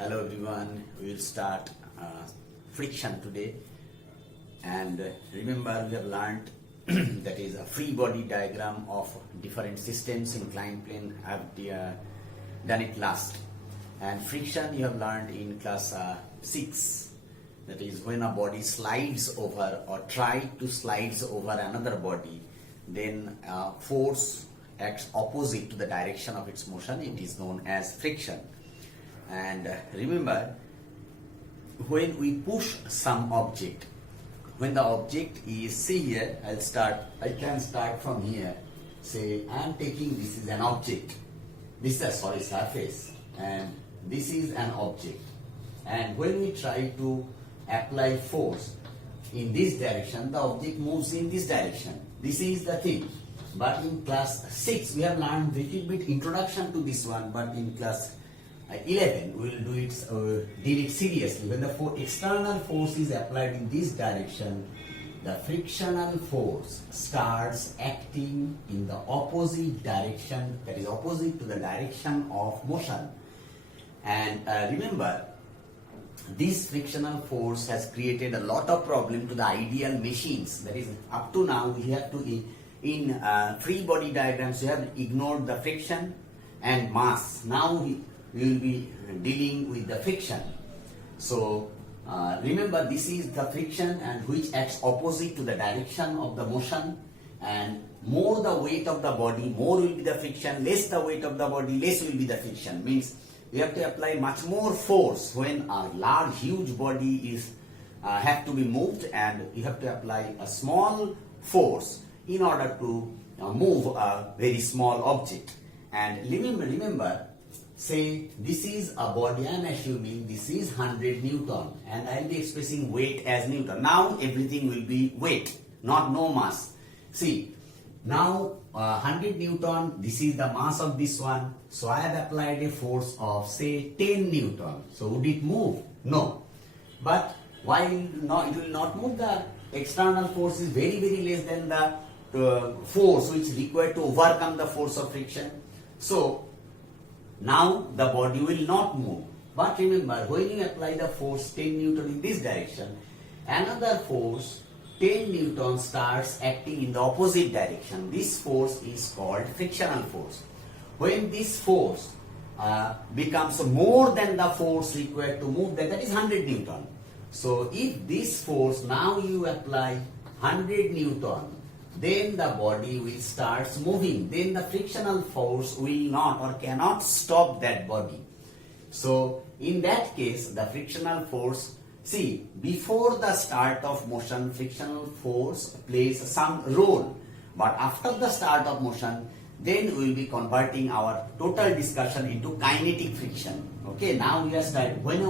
Hello everyone, we will start friction today, and remember we have learned that is a free body diagram of different systems. Inclined plane I have done it last, and friction you have learned in class 6, that is when a body slides over or try to slides over another body, then force acts opposite to the direction of its motion. It is known as friction. And remember, when we push some object, when the object is, see here, I can start from here. Say I am taking, this is an object, this is a surface, and this is an object, and when we try to apply force in this direction, the object moves in this direction. This is the thing. But in class 6 we have learned little bit introduction to this one, but in class 11 we will deal it seriously. When the external force is applied in this direction, the frictional force starts acting in the opposite direction, that is opposite to the direction of motion. And remember, this frictional force has created a lot of problem to the ideal machines. That is, up to now we have to, in free body diagrams, we have ignored the friction and mass. Now we will be dealing with the friction. So remember, this is the friction, and which acts opposite to the direction of the motion, and more the weight of the body, more will be the friction, less the weight of the body, less will be the friction. Means we have to apply much more force when a large huge body is have to be moved, and you have to apply a small force in order to move a very small object. And remember, say this is a body, I am assuming this is 100 Newton, and I will be expressing weight as Newton. Now everything will be weight, no mass. See, now 100 Newton, this is the mass of this one. So I have applied a force of say 10 Newton. So would it move? No. But why it will not move? The external force is very less than the force which is required to overcome the force of friction. So now the body will not move. But remember, when you apply the force 10 Newton in this direction, another force 10 Newton starts acting in the opposite direction. This force is called frictional force. When this force becomes more than the force required to move, that is 100 Newton. So if this force, now you apply 100 Newton, then the body will start moving. Then the frictional force will not or cannot stop that body. So in that case, the frictional force, see, before the start of motion, frictional force plays some role. But after the start of motion, then we will be converting our total discussion into kinetic friction. Okay, now we are starting. When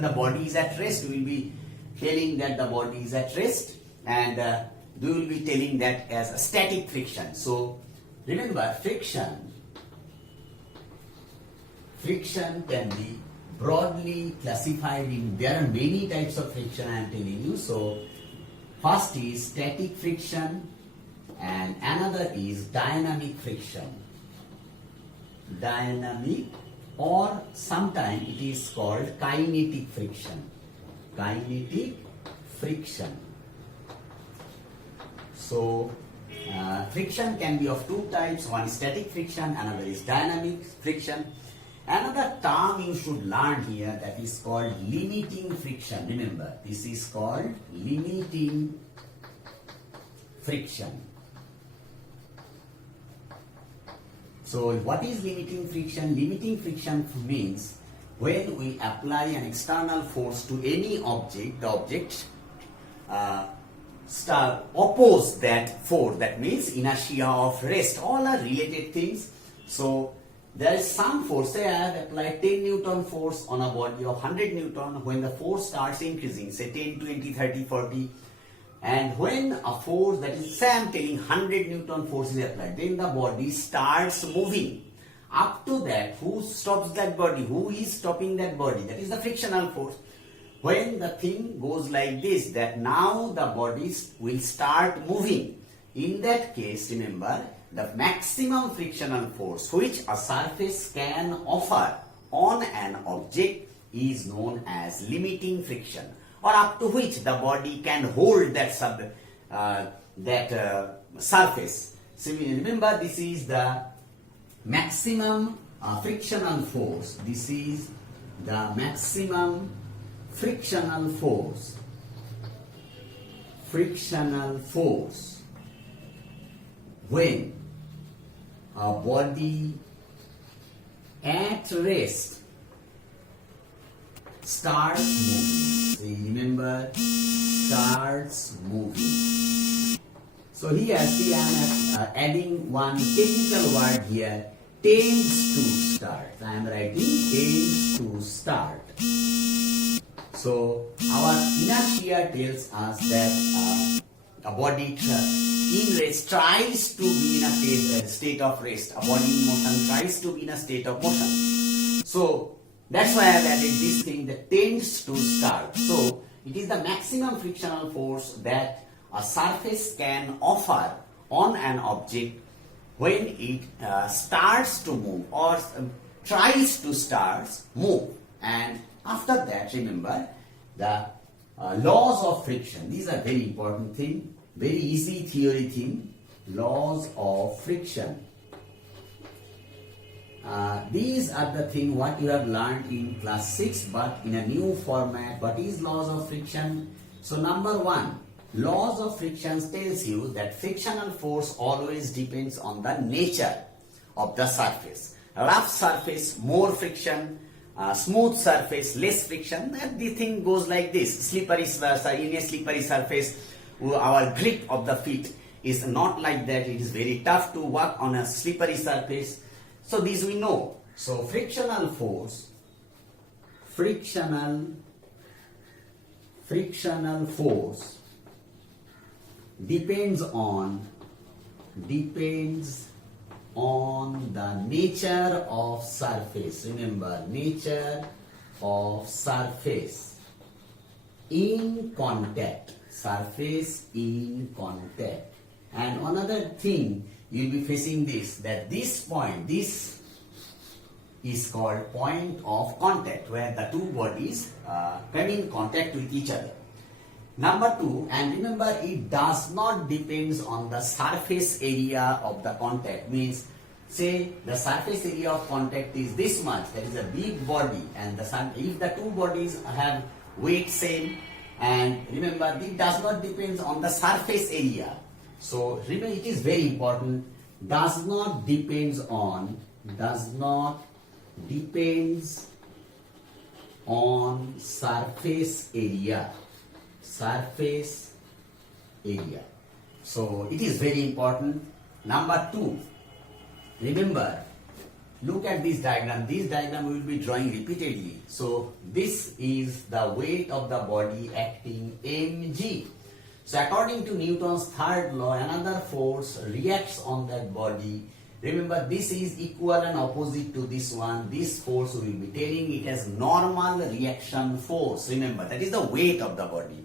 the body is at rest, we will be telling that the body is at rest, and we will be telling that as a static friction. So remember, friction can be broadly classified in, there are many types of friction I am telling you. So first is static friction, and another is dynamic friction. Dynamic, or sometimes it is called kinetic friction. Kinetic friction. So friction can be of two types. One is static friction, another is dynamic friction. Another term you should learn here, that is called limiting friction. Remember, this is called limiting friction. So what is limiting friction? Limiting friction means when we apply an external force to any object, the object oppose that force. That means inertia of rest. All are related things. So there is some force. Say I have applied 10 Newton force on a body of 100 Newton. When the force starts increasing, say 10, 20, 30, 40, and when a force, that is, say I am telling 100 Newton force is applied, then the body starts moving. Up to that, who stops that body? Who is stopping that body? That is the frictional force. When the thing goes like this, that now the bodies will start moving. In that case, remember, the maximum frictional force which a surface can offer on an object is known as limiting friction, or up to which the body can hold that surface. So remember, this is the maximum frictional force. This is the maximum frictional force. Frictional force when a body at rest starts moving. So remember, starts moving. So here, see, I am adding one technical word here, tends to start. I am writing tends to start. So our inertia tells us that a body in rest tries to be in a state of rest. A body in motion tries to be in a state of motion. So that's why I have added this thing, that tends to start. So it is the maximum frictional force that a surface can offer on an object when it starts to move or tries to start move. And after that, remember the laws of friction. These are very important thing, very easy theory thing. Laws of friction. These are the thing what you have learned in class 6, but in a new format. What is laws of friction? So number 1, laws of friction tells you that frictional force always depends on the nature of the surface. Rough surface, more friction. Smooth surface, less friction. The thing goes like this. Slippery in a slippery surface, our grip of the feet is not like that. It is very tough to walk on a slippery surface. So these we know. So frictional force, frictional force depends on the nature of surface. Remember, nature of surface in contact. Surface in contact. And another thing, you will be facing this, that this point, this is called point of contact, where the two bodies come in contact with each other. Number 2, and remember, it does not depends on the surface area of the contact. Means, say the surface area of contact is this much, that is a big body, and if the two bodies have weight same, and remember, it does not depends on the surface area. So remember, it is very important. Does not depends on surface area. Surface area. So it is very important. Number 2, remember, look at this diagram. This diagram we will be drawing repeatedly. So this is the weight of the body acting mg. So according to Newton's third law, another force reacts on that body. Remember, this is equal and opposite to this one. This force we will be telling it as normal reaction force. Remember, that is the weight of the body.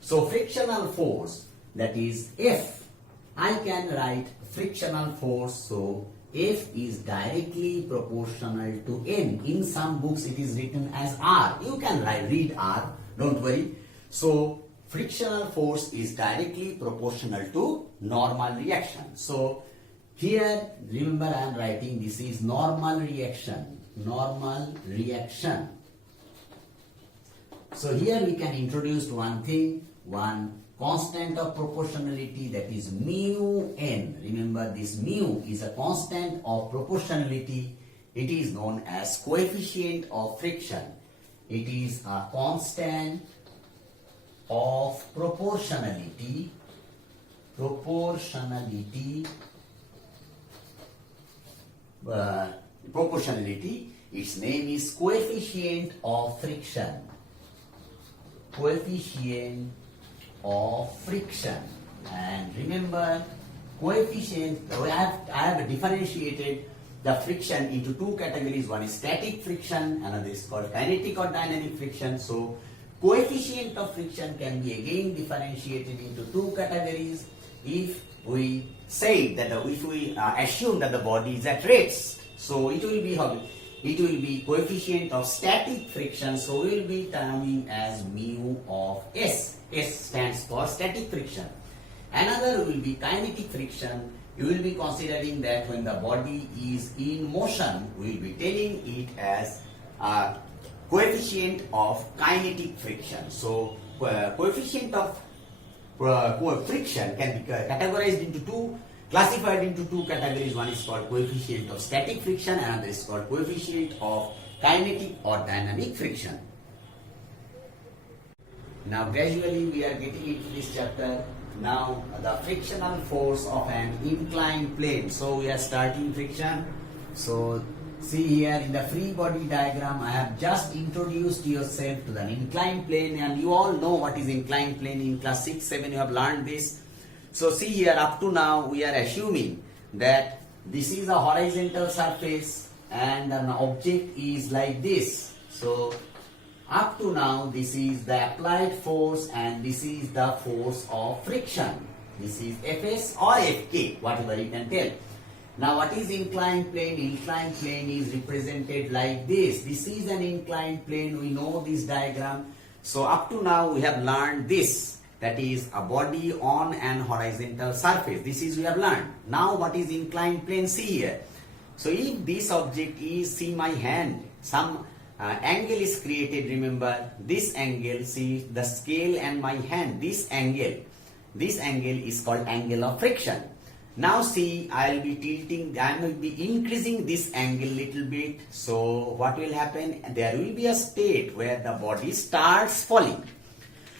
So frictional force, that is F. I can write frictional force. So F is directly proportional to N. In some books it is written as R. You can read R, don't worry. So frictional force is directly proportional to normal reaction. So here, remember, I am writing this is normal reaction. Normal reaction. So here we can introduce one thing, one constant of proportionality, that is mu n. Remember, this mu is a constant of proportionality. It is known as coefficient of friction. It is a constant of proportionality. Proportionality. Its name is coefficient of friction. Coefficient of friction. And remember, coefficient, I have differentiated the friction into two categories. One is static friction, another is called kinetic or dynamic friction. So coefficient of friction can be again differentiated into two categories. If we say that if we assume that the body is at rest, so it will be how it will be coefficient of static friction, so we will be terming as mu of S. S stands for static friction. Another will be kinetic friction. You will be considering that when the body is in motion, we will be telling it as a coefficient of kinetic friction. So coefficient of friction can be categorized into classified into two categories. One is called coefficient of static friction, and another is called coefficient of kinetic or dynamic friction. Now gradually we are getting into this chapter. Now the frictional force of an inclined plane. So we are starting friction. So see here in the free body diagram, I have just introduced yourself to the inclined plane, and you all know what is inclined plane. In class 6, 7 you have learned this. So see here, up to now we are assuming that this is a horizontal surface and an object is like this. So up to now this is the applied force and this is the force of friction. This is Fs or Fk, whatever you can tell. Now what is inclined plane? Inclined plane is represented like this. This is an inclined plane, we know this diagram. So up to now we have learned this. That is a body on an horizontal surface. This is we have learned. Now what is inclined plane? See here. So if this object is, see my hand, some angle is created. Remember this angle, see the scale and my hand, this angle is called angle of friction. Now see, I will be tilting, I will be increasing this angle little bit. So what will happen? There will be a state where the body starts falling.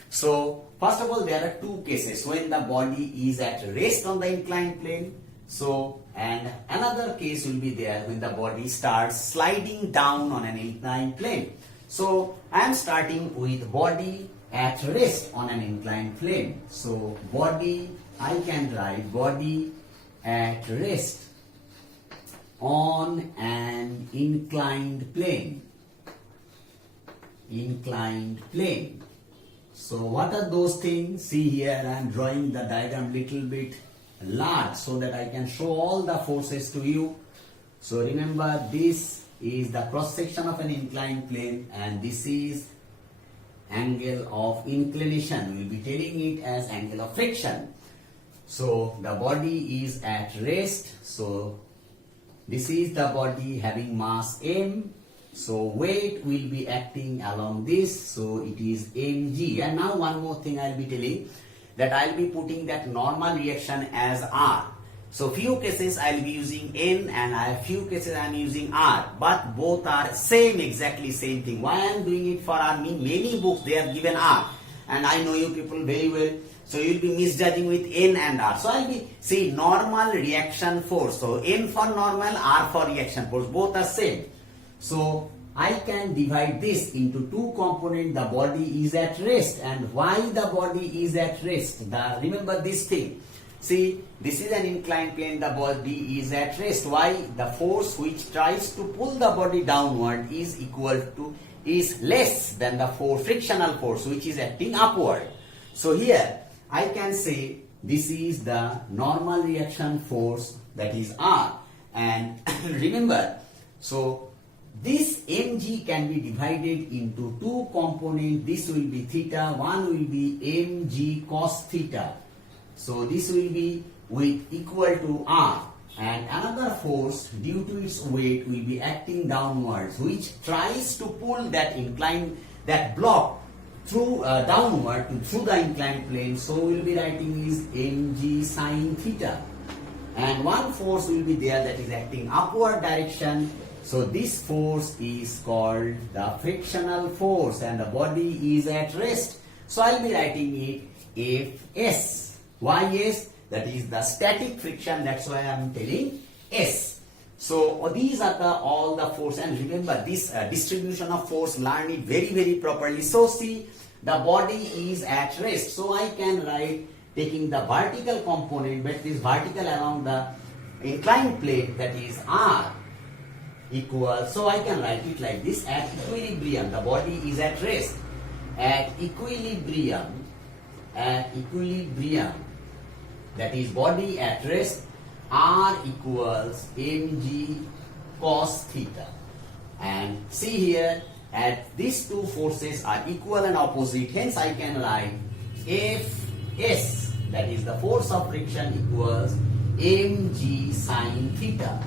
So first of all, there are two cases when the body is at rest on the inclined plane. So, and another case will be there when the body starts sliding down on an inclined plane. So I am starting with body at rest on an inclined plane. So body, I can write body at rest on an inclined plane. Inclined plane. So what are those things? See here, I am drawing the diagram little bit large so that I can show all the forces to you. So remember, this is the cross section of an inclined plane and this is angle of inclination. We will be telling it as angle of friction. So the body is at rest. So this is the body having mass m. So weight will be acting along this, so it is mg. And now one more thing I will be telling, that I will be putting that normal reaction as r. So few cases I will be using n and I have few cases I am using r, but both are same, exactly same thing. Why I am doing it for r? Many books they have given r and I know you people very well. So you will be misjudging with n and r. So I will be, see, normal reaction force. So n for normal, r for reaction force, both are same. So I can divide this into two components. The body is at rest, and why the body is at rest? Remember this thing. See, this is an inclined plane, the body is at rest. Why? The force which tries to pull the body downward is less than the frictional force which is acting upward. So here I can say this is the normal reaction force, that is R. And remember, so this mg can be divided into two components. This will be theta, one will be mg cos theta. So this will be with equal to r, and another force due to its weight will be acting downwards, which tries to pull that block through downward through the inclined plane. So we will be writing is mg sin theta, and one force will be there that is acting upward direction. So this force is called the frictional force, and the body is at rest. So I will be writing it Fs. Why S? That is the static friction. That's why I am telling S. So these are all the force, and remember this distribution of force, learn it very properly. So see, the body is at rest. So I can write, taking the vertical component, but this vertical along the inclined plane, that is R, equals, so I can write it like this: at equilibrium, the body is at rest. At equilibrium, that is body at rest, R equals mg cos theta. And see here, at these two forces are equal and opposite, hence I can write Fs, that is the force of friction, equals mg sine theta.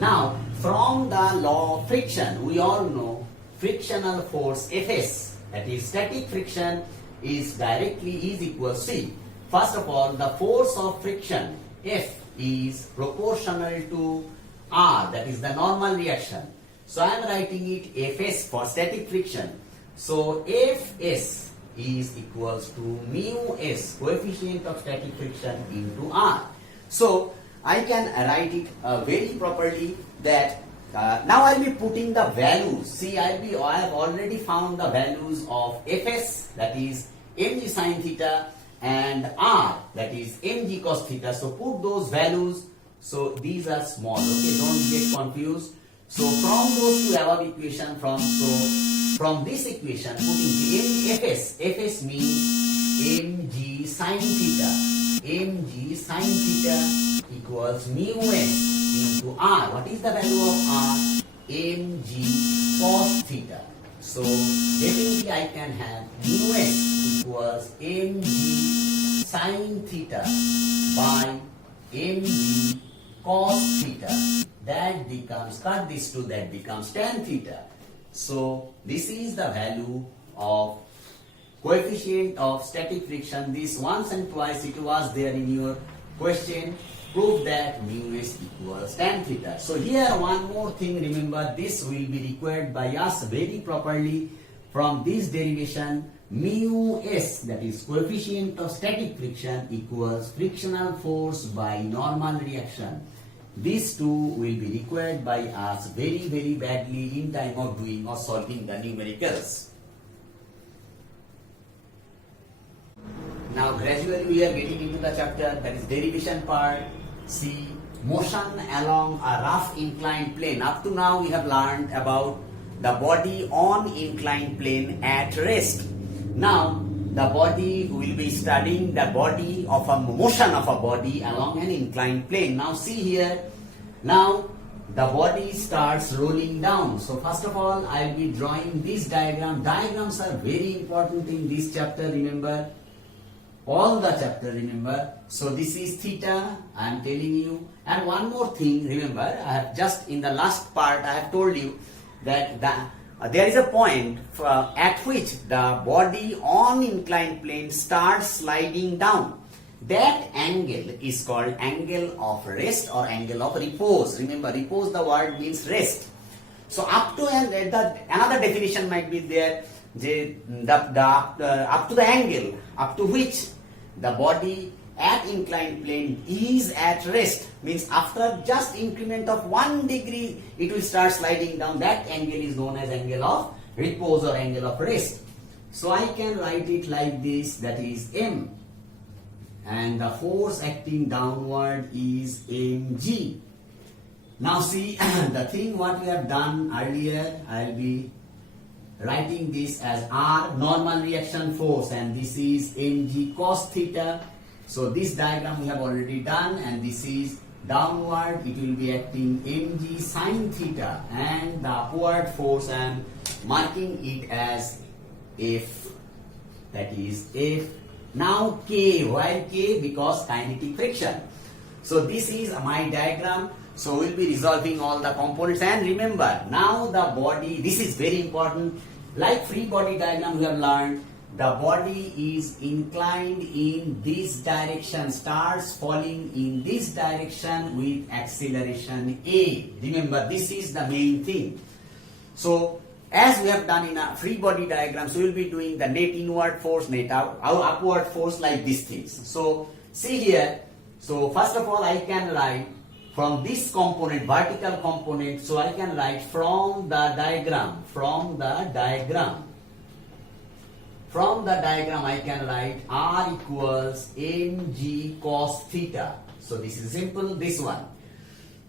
Now, from the law of friction, we all know frictional force Fs, that is static friction, is directly equal C. First of all, the force of friction F is proportional to R, that is the normal reaction. So I am writing it Fs for static friction. So Fs is equals to mu s, coefficient of static friction, into R. So I can write it very properly that now I will be putting the values. See, I have already found the values of Fs, that is mg sine theta, and R, that is mg cos theta. So put those values. So these are small, okay, don't get confused. So from those two above equation, from this equation, putting the Fs means mg sine theta. Mg sine theta equals mu s into R. What is the value of R? Mg cos theta. So definitely I can have mu s equals mg sine theta by mg cos theta. That becomes, cut this two, that becomes tan theta. So this is the value of coefficient of static friction. This once and twice it was there in your question. Prove that mu s equals tan theta. So here one more thing, remember, this will be required by us very properly from this derivation. Mu s, that is coefficient of static friction, equals frictional force by normal reaction. These two will be required by us very badly in time of doing or solving the numericals. Now gradually we are getting into the chapter, that is derivation part. See, motion along a rough inclined plane. Up to now we have learned about the body on inclined plane at rest. Now the body, will be studying the body of a motion of a body along an inclined plane. Now see here, now the body starts rolling down. So first of all, I will be drawing this diagram. Diagrams are very important in this chapter, remember. All the chapter, remember. So this is theta, I am telling you. And one more thing, remember, I have just in the last part I have told you that there is a point at which the body on inclined plane starts sliding down. That angle is called angle of rest or angle of repose. Remember, repose, the word means rest. So up to another definition might be there, up to the angle up to which the body at inclined plane is at rest, means after just increment of 1 degree it will start sliding down. That angle is known as angle of repose or angle of rest. So I can write it like this, that is m, and the force acting downward is mg. Now see, the thing what we have done earlier, I will be writing this as R, normal reaction force, and this is mg cos theta. So this diagram we have already done, and this is downward, it will be acting mg sine theta, and the upward force I am marking it as F, that is F. Now K, why K? Because kinetic friction. So this is my diagram. So we'll be resolving all the components, and remember, now the body, this is very important, like free body diagram we have learned, the body is inclined in this direction, starts falling in this direction with acceleration A. Remember, this is the main thing. So as we have done in a free body diagram, so we will be doing the net inward force, net upward force, like these things. So see here, so first of all I can write from this component, vertical component, so I can write from the diagram, I can write R equals mg cos theta. So this is simple, this one.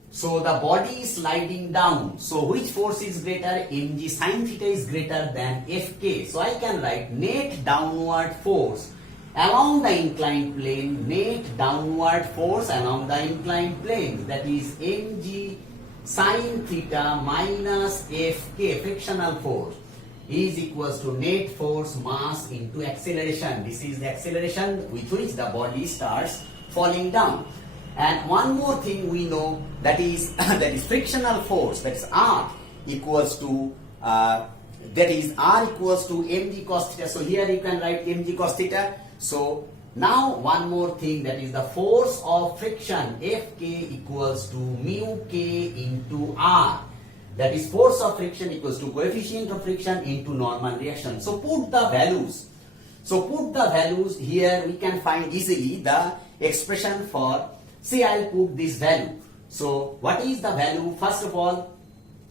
So the body is sliding down. So which force is greater? Mg sin theta is greater than Fk. So I can write net downward force along the inclined plane, net downward force along the inclined plane, that is mg sine theta minus Fk, frictional force, is equals to net force mass into acceleration. This is the acceleration with which the body starts falling down. And one more thing we know, that is that is frictional force, that is R equals to R equals to mg cos theta. So here you can write mg cos theta. So now one more thing, that is the force of friction Fk equals to mu k into R. That is force of friction equals to coefficient of friction into normal reaction. So put the values. Here we can find easily the expression for, say I'll put this value. So what is the value? First of all,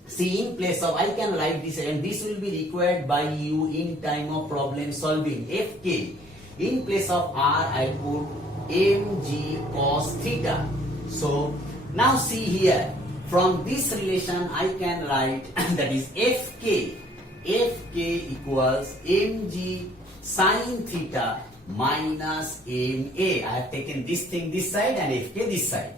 see, in place of, I can write this, and this will be required by you in time of problem solving. Fk, in place of R, I put mg cos theta. So now see here, from this relation I can write that is Fk equals mg sin theta minus ma. I have taken this thing this side and Fk this side.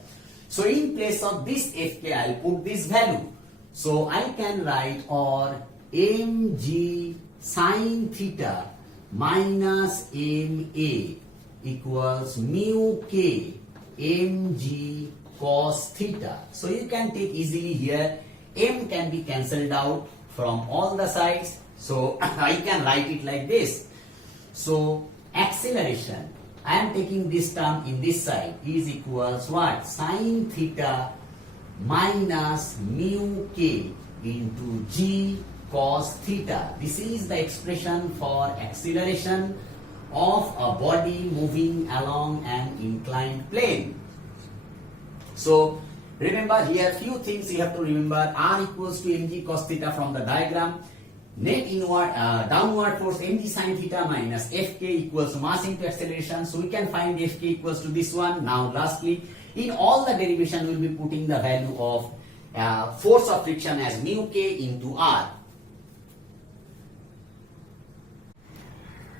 So in place of this Fk, I'll put this value. So I can write, or mg sin theta minus ma equals mu k mg cos theta. So you can take easily here, m can be cancelled out from all the sides. So I can write it like this. So acceleration, I am taking this term in this side, is equals what? Sin theta minus mu k into g cos theta. This is the expression for acceleration of a body moving along an inclined plane. So remember here few things you have to remember. R equals to mg cos theta from the diagram. Net inward downward force mg sin theta minus Fk equals mass into acceleration. So we can find Fk equals to this one. Now lastly, in all the derivation we will be putting the value of force of friction as mu k into R.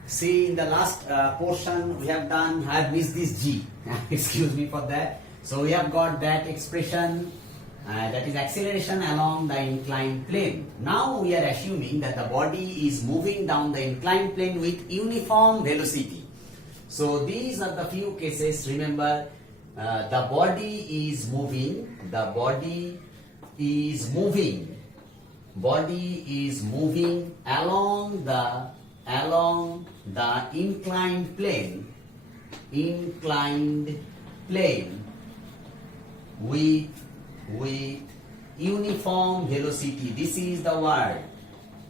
See, in the last portion we have done, I have missed this G. Excuse me for that. So we have got that expression, that is acceleration along the inclined plane. Now we are assuming that the body is moving down the inclined plane with uniform velocity. So these are the few cases. Remember, the body is moving along the inclined plane with uniform velocity. This is the word,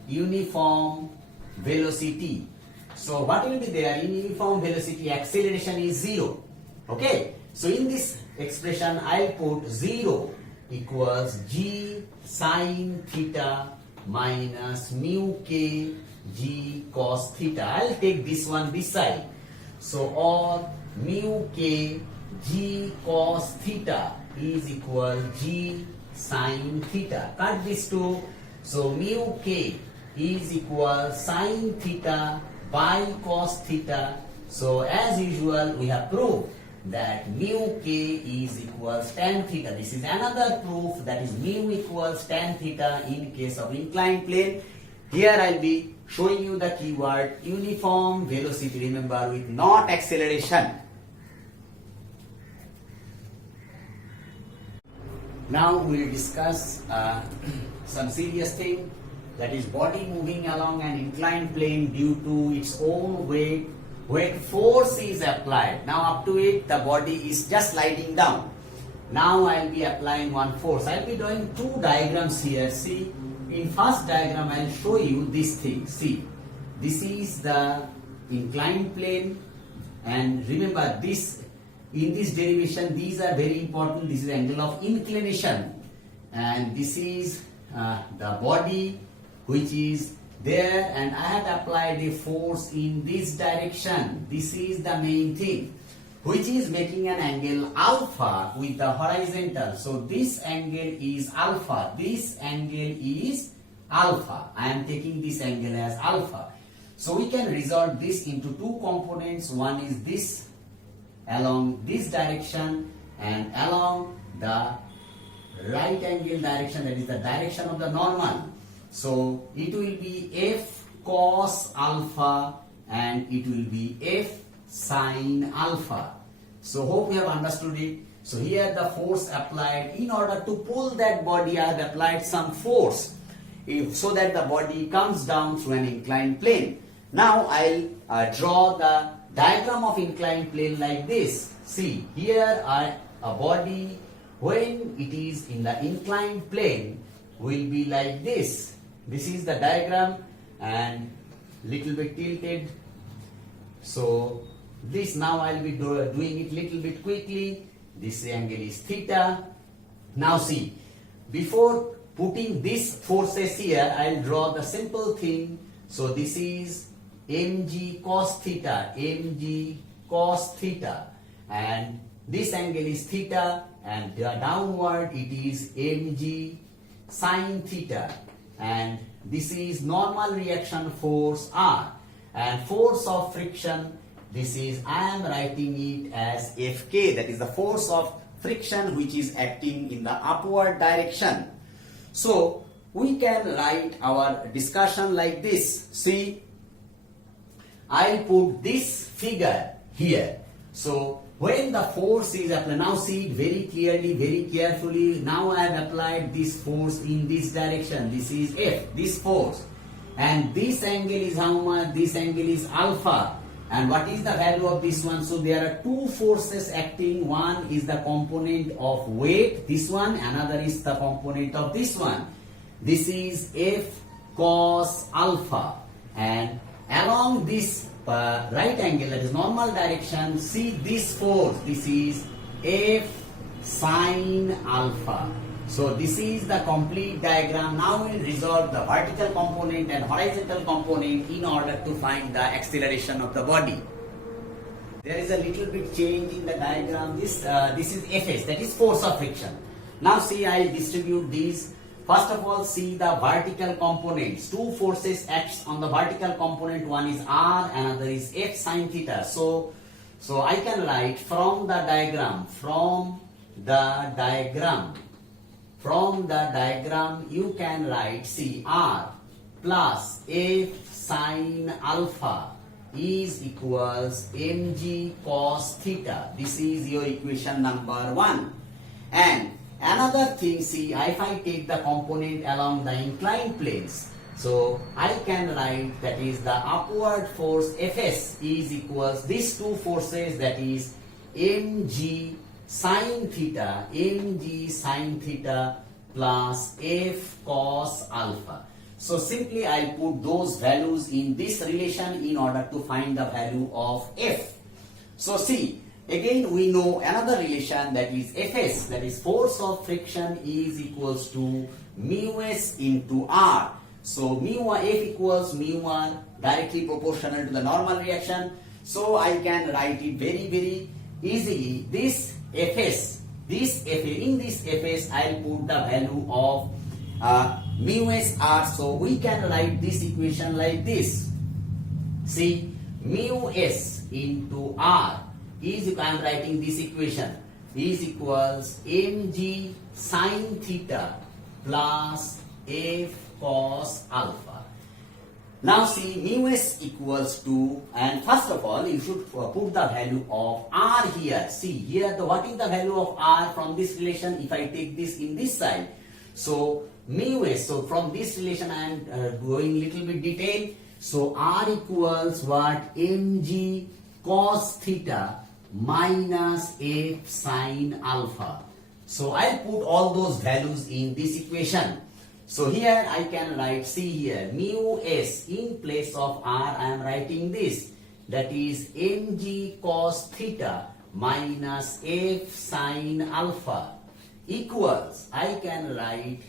uniform velocity. So what will be there? In uniform velocity, acceleration is 0. Okay, so in this expression I'll put 0 equals g sin theta minus mu k g cos theta. I'll take this one this side. So or mu k g cos theta is equal g sin theta. Cut this two. So mu k is equal sin theta by cos theta. So as usual we have proved that mu k is equals tan theta. This is another proof, that is mu equals tan theta in case of inclined plane. Here I'll be showing you the keyword uniform velocity, remember, with not acceleration. Now we will discuss some serious thing, that is body moving along an inclined plane due to its own weight. Weight force is applied. Now up to it the body is just sliding down. Now I will be applying one force. I will be drawing two diagrams here. See, in first diagram I will show you this thing. See, this is the inclined plane, and remember this, in this derivation these are very important. This is angle of inclination, and this is the body which is there, and I have applied a force in this direction. This is the main thing, which is making an angle alpha with the horizontal. So this angle is alpha, this angle is alpha. I am taking this angle as alpha. So we can resolve this into two components. One is this along this direction and along the right angle direction, that is the direction of the normal. So it will be f cos alpha and it will be f sin alpha. So hope you have understood it. So here the force applied, in order to pull that body, I have applied some force so that the body comes down through an inclined plane. Now I'll draw the diagram of inclined plane like this. See, here a body, when it is in the inclined plane, will be like this. This is the diagram and little bit tilted. So this now I'll be doing it little bit quickly. This angle is theta. Now see, before putting these forces here, I'll draw the simple thing. So this is mg cos theta, mg cos theta, and this angle is theta, and downward it is mg sin theta, and this is normal reaction force R, and force of friction, this is, I am writing it as Fk, that is the force of friction which is acting in the upward direction. So we can write our discussion like this. See, I'll put this figure here. So when the force is applied, now see it very clearly, very carefully. Now I have applied this force in this direction. This is F, this force. And this angle is how much? This angle is alpha. And what is the value of this one? So there are two forces acting. One is the component of weight, this one. Another is the component of this one. This is F cos alpha. And along this right angle, that is normal direction, see this force. This is F sin alpha. So this is the complete diagram. Now we will resolve the vertical component and horizontal component in order to find the acceleration of the body. There is a little bit change in the diagram. This is Fs, that is force of friction. Now see, I will distribute these. First of all, see the vertical components. Two forces acts on the vertical component. One is R, another is F sin theta. So I can write from the diagram, you can write, see, R plus F sin alpha is equals mg cos theta. This is your equation number 1. And another thing, see, if I take the component along the inclined planes, so I can write, that is the upward force Fs is equals these two forces, that is mg sin theta, plus F cos alpha. So simply I put those values in this relation in order to find the value of F. So see, again we know another relation, that is Fs, that is force of friction is equals to mu s into R. So mu F equals mu R, directly proportional to the normal reaction. So I can write it very, very easily. This Fs, in this Fs I'll put the value of mu s R. So we can write this equation like this. See, mu s into R is, I am writing this equation, is equals mg sin theta plus F cos alpha. Now see, mu s equals to, and first of all you should put the value of R here. See here, what is the value of R from this relation? If I take this in this side, so mu s, so from this relation I am going little bit detail. So R equals what? mg cos theta minus F sin alpha. So I'll put all those values in this equation. So here I can write, see here, mu s in place of R I am writing this, that is mg cos theta minus F sin alpha equals, I can write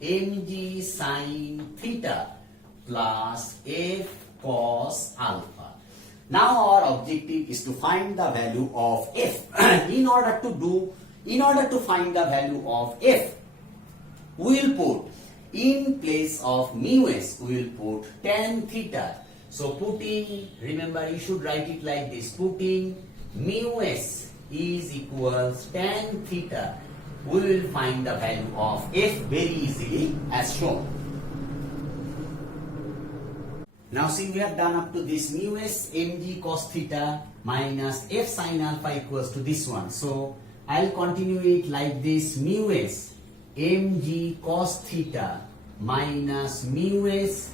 mg sin theta plus F cos alpha. Now our objective is to find the value of F. In order to find the value of F, we will put, in place of mu s, we will put tan theta. So putting, remember you should write it like this, putting mu s is equals tan theta, we will find the value of f very easily as shown. Now see, we have done up to this mu s mg cos theta minus f sin alpha equals to this one. So I'll continue it like this: mu s mg cos theta minus mu s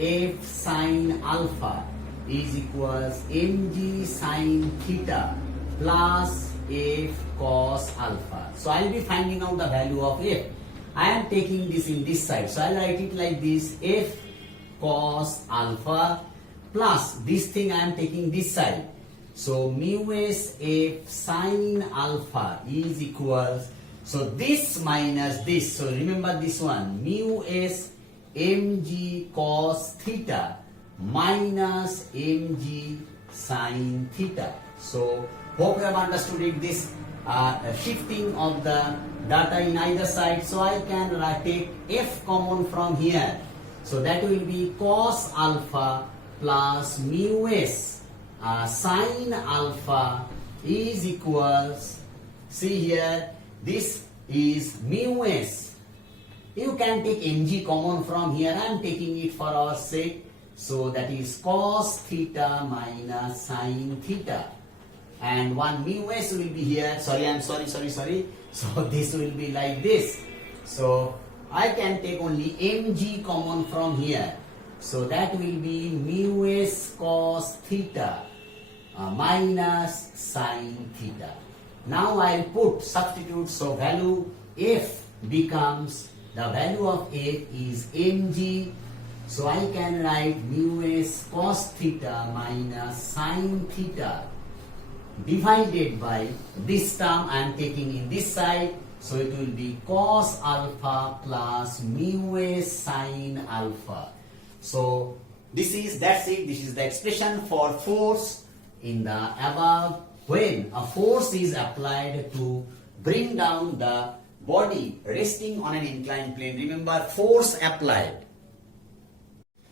f sin alpha is equals mg sin theta plus f cos alpha. So I'll be finding out the value of f. I am taking this in this side, so I'll write it like this: f cos alpha plus this thing I am taking this side. So mu s f sin alpha is equals, so this minus this, so remember this one, mu s mg cos theta minus mg sin theta. So hope you have understood it, this shifting of the data in either side. So I can take f common from here. So that will be cos alpha plus mu s sin alpha is equals, see here, this is mu s. You can take mg common from here. I am taking it for our sake. So that is cos theta minus sin theta. And one mu s will be here. Sorry. So this will be like this. So I can take only mg common from here. So that will be mu s cos theta minus sin theta. Now I'll put substitute. So value f becomes, the value of f is mg. So I can write mu s cos theta minus sin theta divided by this term I am taking in this side. So it will be cos alpha plus mu s sin alpha. So that's it. This is the expression for force in the above. When a force is applied to bring down the body resting on an inclined plane, remember, force applied.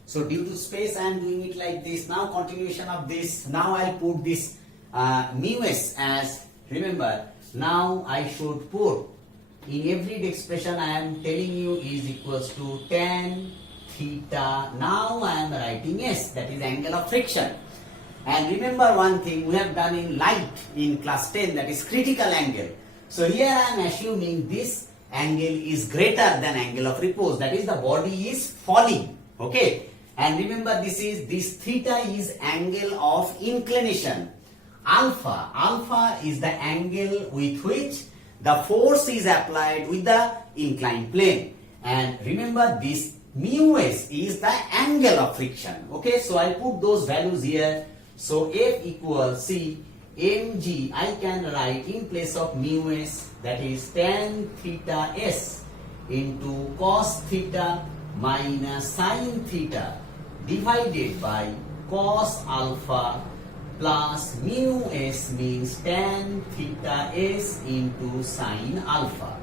So due to space I am doing it like this. Now continuation of this. Now I'll put this mu s as, remember, now I should put in every expression I am telling you is equals to tan theta. Now I am writing s, that is angle of friction. And remember one thing we have done in light in class 10, that is critical angle. So here I am assuming this angle is greater than angle of repose, that is the body is falling. Okay, and remember this theta is angle of inclination. Alpha is the angle with which the force is applied with the inclined plane. And remember this mu s is the angle of friction. Okay, so I put those values here. So f equals, see, mg I can write in place of mu s, that is tan theta s into cos theta minus sin theta divided by cos alpha plus mu s means tan theta s into sin alpha.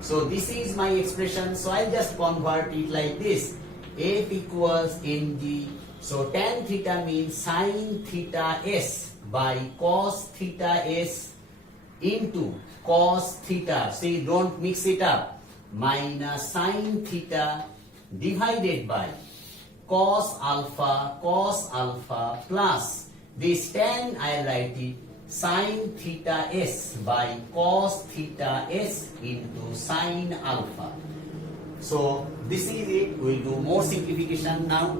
So this is my expression. So I just convert it like this: f equals mg. So tan theta means sin theta s by cos theta s into cos theta. See, don't mix it up. Minus sin theta divided by cos alpha plus this tan I write it sin theta s by cos theta s into sin alpha. So this is it. We will do more simplification now.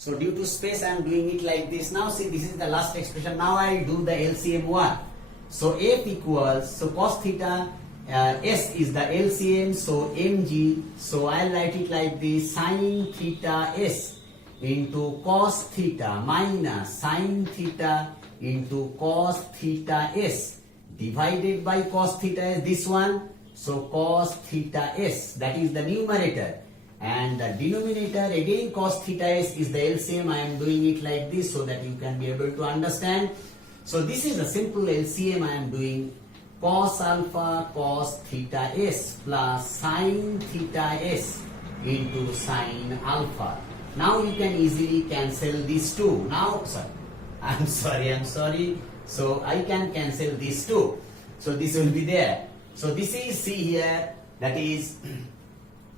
So due to space I am doing it like this. Now see, this is the last expression. Now I do the LCM one. So f equals, so cos theta s is the LCM, so mg. So I write it like this: sin theta s into cos theta minus sin theta into cos theta s divided by cos theta s, this one. So cos theta s, that is the numerator, and the denominator again cos theta s is the LCM. I am doing it like this so that you can be able to understand. So this is a simple LCM I am doing: cos alpha cos theta s plus sin theta s into sin alpha. Now you can easily cancel these two. Now, I'm sorry. So I can cancel these two. So this will be there. So this is, see here, that is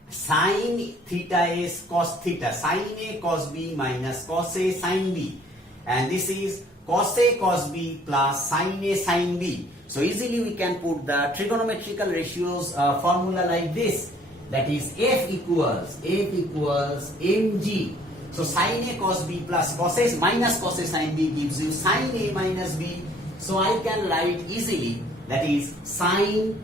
sine theta s cos theta, sine A cos B minus cos A sine B, and this is cos A cos B plus sine A sine B. So easily we can put the trigonometrical ratios formula like this, that is F equals mg. So sine A cos B plus cos A minus cos A sine B gives you sine A minus B. So I can write easily, that is sine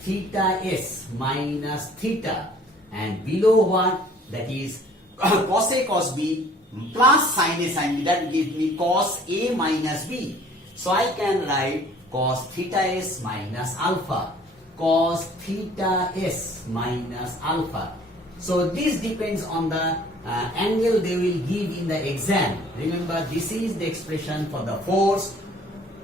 theta s minus theta, and below what, that is cos A cos B plus sine A sine B, that will give me cos A minus B. So I can write cos theta s minus alpha, cos theta s minus alpha. So this depends on the angle they will give in the exam. Remember, this is the expression for the force.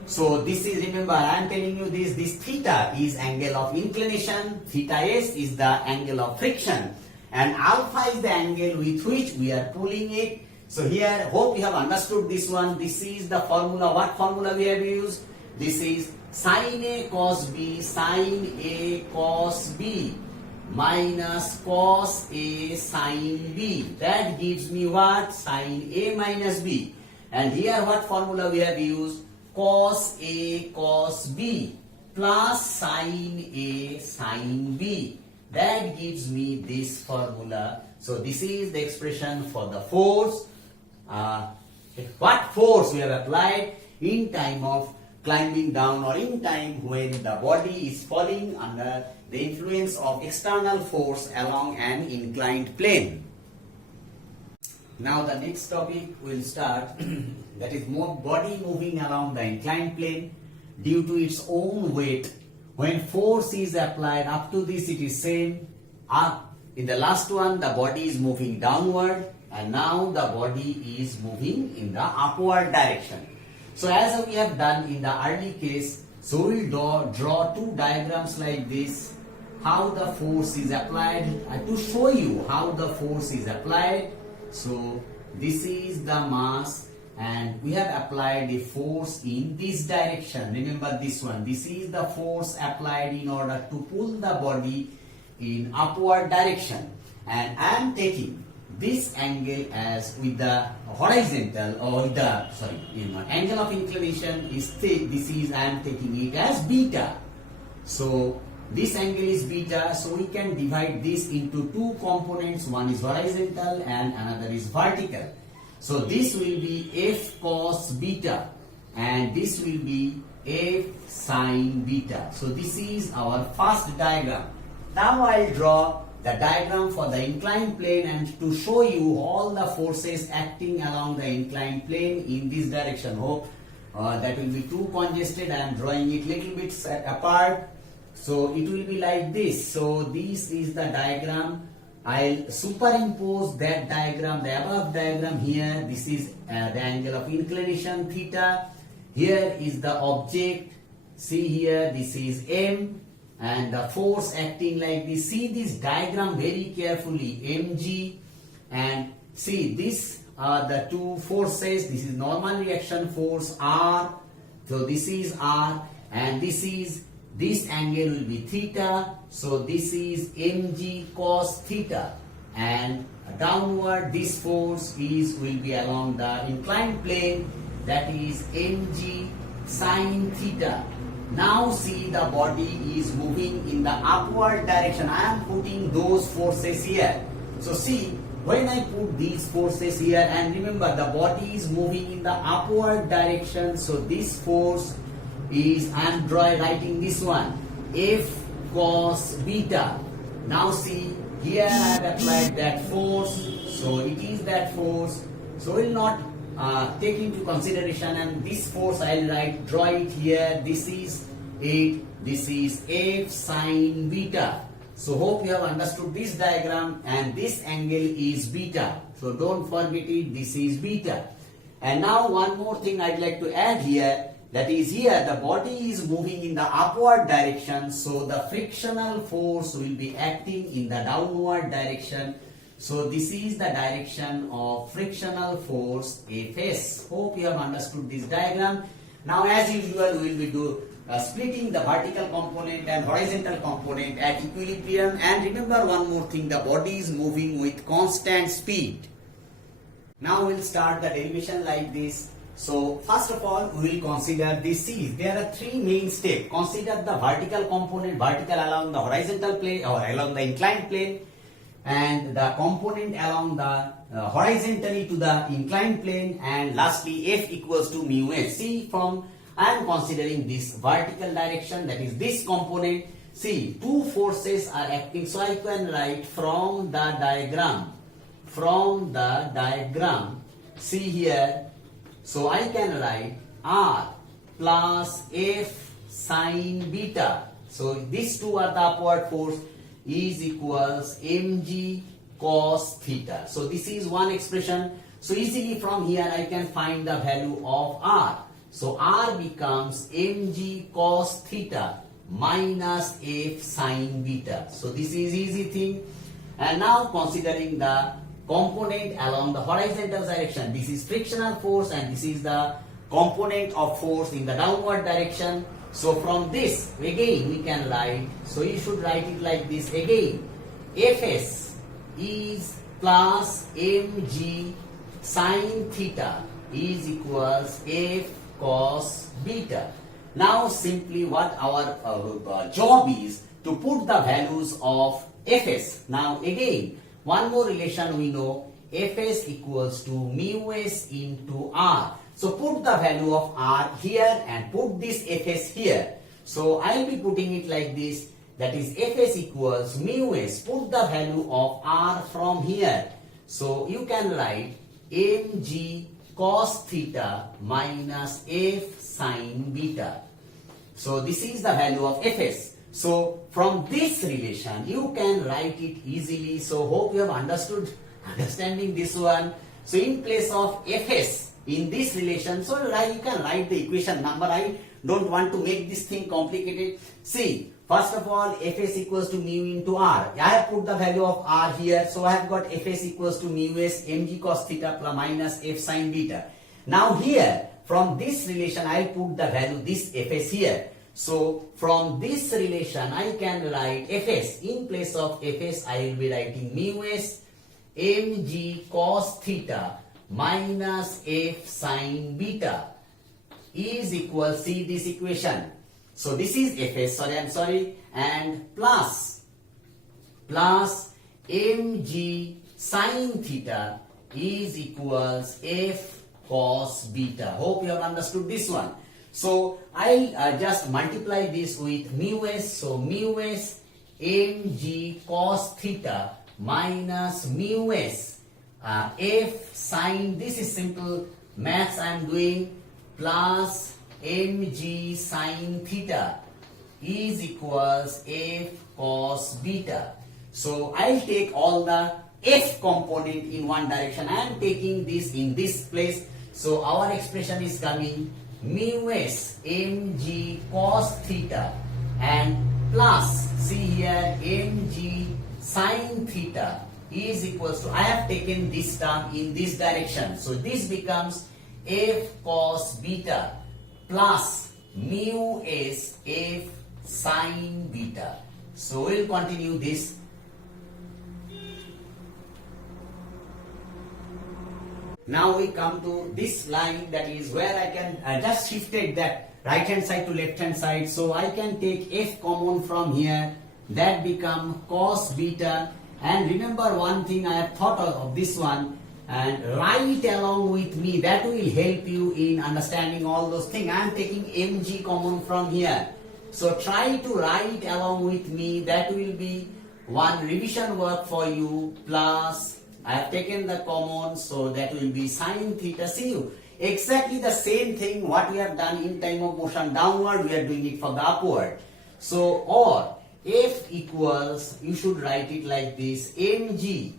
So this is, remember, I am telling you this theta is angle of inclination, theta s is the angle of friction, and alpha is the angle with which we are pulling it. So here, hope you have understood this one. This is the formula. What formula we have used? This is sine A cos B, sine A cos B minus cos A sine B. That gives me what? Sine A minus B. And here what formula we have used? Cos A cos B plus sine A sine B. That gives me this formula. So this is the expression for the force. What force we have applied in time of climbing down, or in time when the body is falling under the influence of external force along an inclined plane. Now the next topic will start, that is body moving along the inclined plane due to its own weight. When force is applied, up to this it is same. In the last one, the body is moving downward, and now the body is moving in the upward direction. So as we have done in the early case, so we will draw two diagrams like this, how the force is applied, to show you how the force is applied. So this is the mass, and we have applied a force in this direction. Remember this one, this is the force applied in order to pull the body in upward direction, and I am taking this angle as with the horizontal, or with the angle of inclination is thick. This is, I am taking it as beta. So this angle is beta, so we can divide this into two components. One is horizontal and another is vertical. So this will be F cos beta, and this will be F sin beta. So this is our first diagram. Now I'll draw the diagram for the inclined plane, and to show you all the forces acting along the inclined plane in this direction. Hope that will be too congested. I am drawing it little bit apart. So it will be like this. So this is the diagram. I'll superimpose that diagram, the above diagram here. This is the angle of inclination theta. Here is the object. See here, this is M, and the force acting like this. See this diagram very carefully, mg, and see this are the two forces. This is normal reaction force R. So this is R, and this angle will be theta. So this is mg cos theta, and downward this force will be along the inclined plane, that is mg sin theta. Now see, the body is moving in the upward direction. I am putting those forces here. So see, when I put these forces here, and remember the body is moving in the upward direction, so this force is, I am writing this one, F cos beta. Now see, here I have applied that force, so it is that force. So we will not take into consideration, and this force I will draw it here. This is it. This is F sin beta. So hope you have understood this diagram, and this angle is beta. So don't forget it, this is beta. And now one more thing I'd like to add here, that is here the body is moving in the upward direction, so the frictional force will be acting in the downward direction. So this is the direction of frictional force Fs. Hope you have understood this diagram. Now as usual we will be splitting the vertical component and horizontal component at equilibrium. And remember one more thing, the body is moving with constant speed. Now we'll start the derivation like this. So first of all, we will consider this series. There are three main steps. Consider the vertical component, vertical along the horizontal plane or along the inclined plane, and the component along the horizontally to the inclined plane, and lastly F equals to mu s. See, from I am considering this vertical direction, that is this component. See, two forces are acting, so I can write from the diagram. See here, so I can write R plus F sine beta. So these two are the upward force, is equals mg cos theta. So this is one expression. So easily from here I can find the value of R. So R becomes mg cos theta minus F sine beta. So this is easy thing. And now considering the component along the horizontal direction, this is frictional force and this is the component of force in the downward direction. So from this again we can write, so you should write it like this again, Fs is plus mg sine theta is equals F cos beta. Now simply what our job is to put the values of Fs. Now again one more relation we know, Fs equals to mu s into R. So put the value of R here and put this Fs here. So I will be putting it like this, that is Fs equals mu s. Put the value of R from here. So you can write mg cos theta minus F sine beta. So this is the value of Fs. So from this relation you can write it easily. So hope you have understanding this one. So in place of Fs in this relation, so you can write the equation number. I don't want to make this thing complicated. See, first of all, Fs equals to mu into R. I have put the value of R here. So I have got Fs equals to mu s mg cos theta plus minus F sine beta. Now here from this relation I put the value this Fs here. So from this relation I can write Fs. In place of Fs I will be writing mu s mg cos theta minus F sine beta is equal, see this equation. So this is Fs, and plus mg sine theta is equals F cos beta. Hope you have understood this one. So I'll just multiply this with mu s. So mu s mg cos theta minus mu s F sine, this is simple maths I am doing, plus mg sine theta is equals F cos beta. So I'll take all the F component in one direction. I am taking this in this place. So our expression is coming mu s mg cos theta and plus, see here, mg sine theta is equals to, I have taken this term in this direction. So this becomes F cos beta plus mu s F sine beta. So we'll continue this. Now we come to this line, that is where I can just shifted that right hand side to left hand side. So I can take F common from here, that become cos beta. And remember one thing, I have thought of this one, and write along with me, that will help you in understanding all those things. I am taking mg common from here. So try to write along with me, that will be one revision work for you, plus I have taken the common, so that will be sine theta. See you, exactly the same thing what we have done in time of motion downward, we are doing it for the upward. So or F equals, you should write it like this, mg.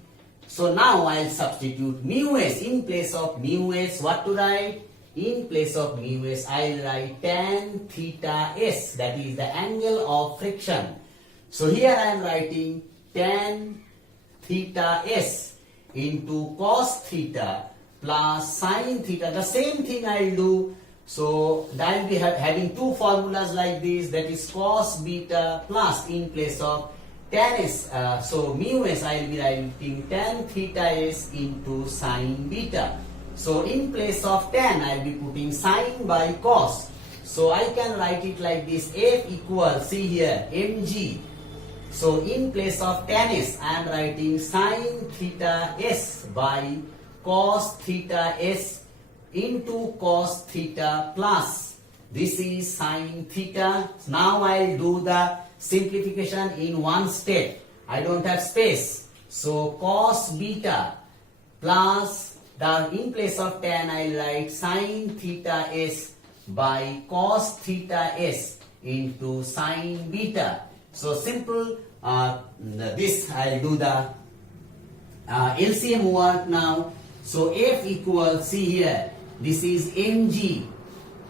So now I'll substitute mu s. In place of mu s, what to write? In place of mu s, I'll write tan theta s, that is the angle of friction. So here I am writing tan theta s into cos theta plus sine theta. The same thing I'll do. So I'll be having two formulas like this, that is cos beta plus in place of tan s. So mu s, I'll be writing tan theta s into sin beta. So in place of tan, I'll be putting sin by cos. So I can write it like this, F equals, see here, mg. So in place of tan s, I am writing sin theta s by cos theta s into cos theta plus. This is sin theta. Now I'll do the simplification in one step. I don't have space. So cos beta plus, in place of tan I'll write sin theta s by cos theta s into sin beta. So simple, this I'll do the LCM work now. So F equals, see here, this is mg.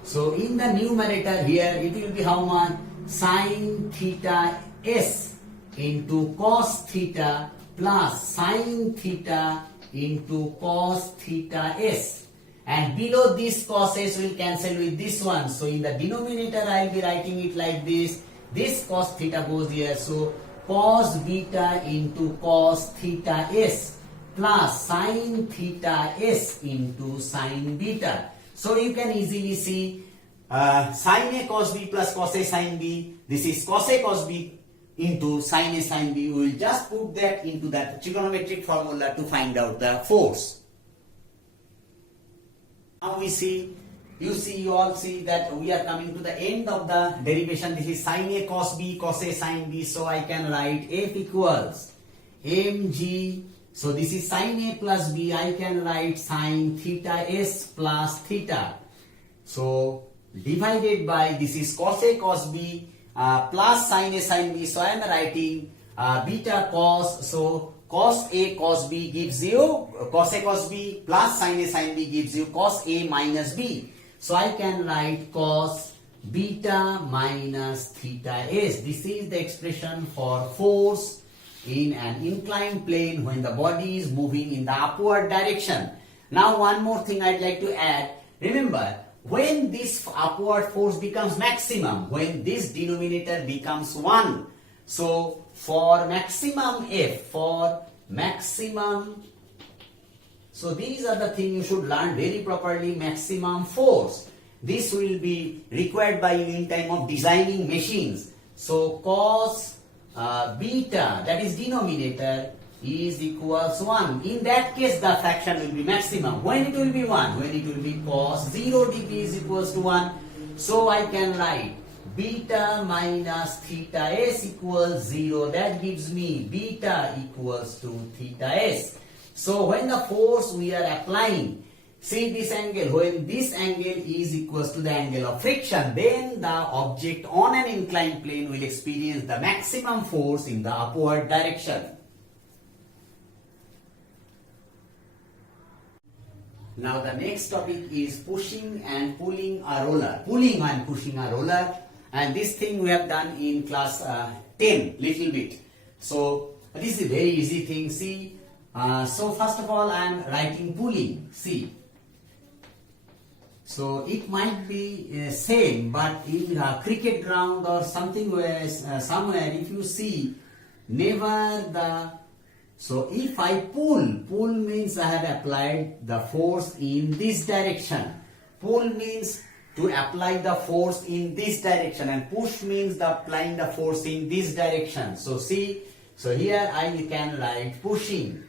So in the numerator here, it will be how much? Sin theta s into cos theta plus sin theta into cos theta s. And below this cos s will cancel with this one. So in the denominator, I will be writing it like this. This cos theta goes here. So cos beta into cos theta s plus sin theta s into sin beta. So you can easily see sin a cos b plus cos a sin b. This is cos a cos b into sin a sin b. We will just put that into that trigonometric formula to find out the force. Now we see, you all see that we are coming to the end of the derivation. This is sin a cos b, cos a sin b. So I can write F equals mg. So this is sin a plus b. I can write sin theta s plus theta. So divided by, this is cos a cos b plus sin a sin b. So I am writing beta cos. So cos a cos b gives you cos a cos b plus sin a sin b gives you cos a minus b. So I can write cos beta minus theta s. This is the expression for force in an inclined plane when the body is moving in the upward direction. Now one more thing I'd like to add. Remember, when this upward force becomes maximum, when this denominator becomes 1, so for maximum F, so these are the things you should learn very properly. Maximum force, this will be required by you in time of designing machines. So cos beta, that is denominator, is equals 1. In that case, the fraction will be maximum. When it will be 1? When it will be cos 0 degree is equals to 1. So I can write beta minus theta s equals 0. That gives me beta equals to theta s. So when the force we are applying, see this angle, when this angle is equals to the angle of friction, then the object on an inclined plane will experience the maximum force in the upward direction. Now the next topic is pushing and pulling a roller. Pulling and pushing a roller. And this thing we have done in class 10, little bit. So this is a very easy thing. See, so first of all I am writing pulling. See. So it might be same, but in a cricket ground or something where somewhere, if you see, never the. So if I pull means I have applied the force in this direction. Pull means to apply the force in this direction, and push means the applying the force in this direction. So see, so here I can write pushing.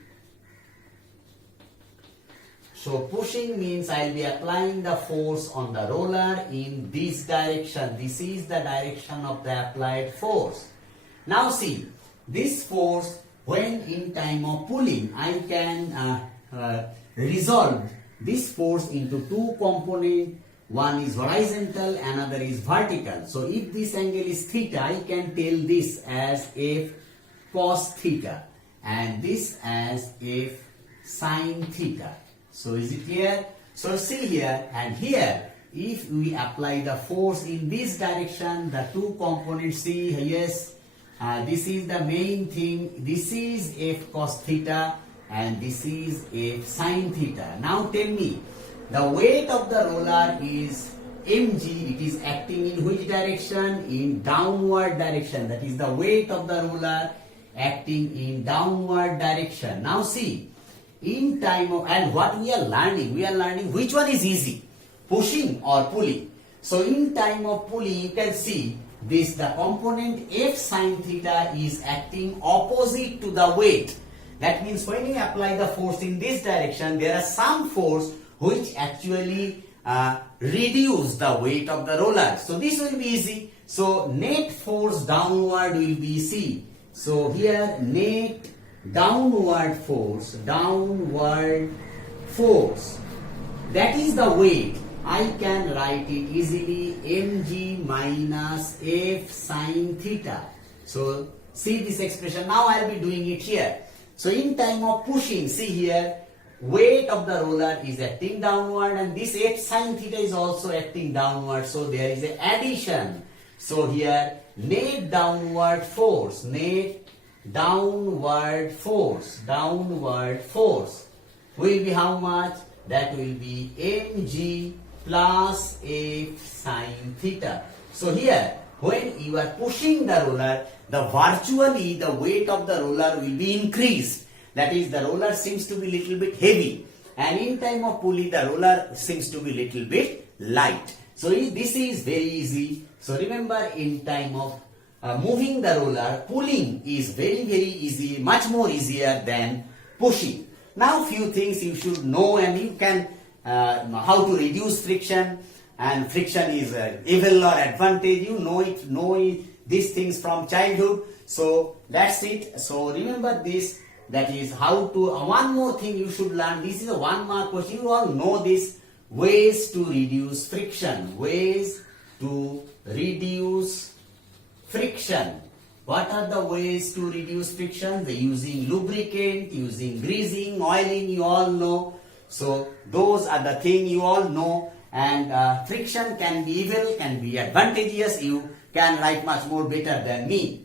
So pushing means I will be applying the force on the roller in this direction. This is the direction of the applied force. Now see, this force, when in time of pulling, I can resolve this force into two components. One is horizontal, another is vertical. So if this angle is theta, I can tell this as F cos theta and this as F sin theta. So is it clear? So see here and here, if we apply the force in this direction, the two components, see, yes, this is the main thing. This is F cos theta and this is F sin theta. Now tell me, the weight of the roller is mg, it is acting in which direction? In downward direction. That is the weight of the roller acting in downward direction. Now see, in time of, and what we are learning which one is easy, pushing or pulling. So in time of pulling, you can see this, the component F sine theta is acting opposite to the weight. That means when you apply the force in this direction, there are some force which actually reduce the weight of the roller. So this will be easy. So net force downward will be C. So here net downward force, that is the weight. I can write it easily, mg minus F sine theta. So see this expression. Now I will be doing it here. So in time of pushing, see here, weight of the roller is acting downward and this F sine theta is also acting downward. So there is an addition. So here net downward force will be how much? That will be mg plus F sine theta. So here, when you are pushing the roller, virtually the weight of the roller will be increased. That is, the roller seems to be little bit heavy, and in time of pulling, the roller seems to be little bit light. So this is very easy. So remember, in time of moving the roller, pulling is very easy, much more easier than pushing. Now few things you should know, and you can how to reduce friction, and friction is evil or advantage. You know it, these things from childhood. So that's it. So remember this, that is how to, one more thing you should learn. This is a 1 mark question. You all know this, ways to reduce friction. What are the ways to reduce friction? Using lubricant, using greasing, oiling, you all know. So those are the things you all know. And friction can be evil, can be advantageous. You can write much more better than me.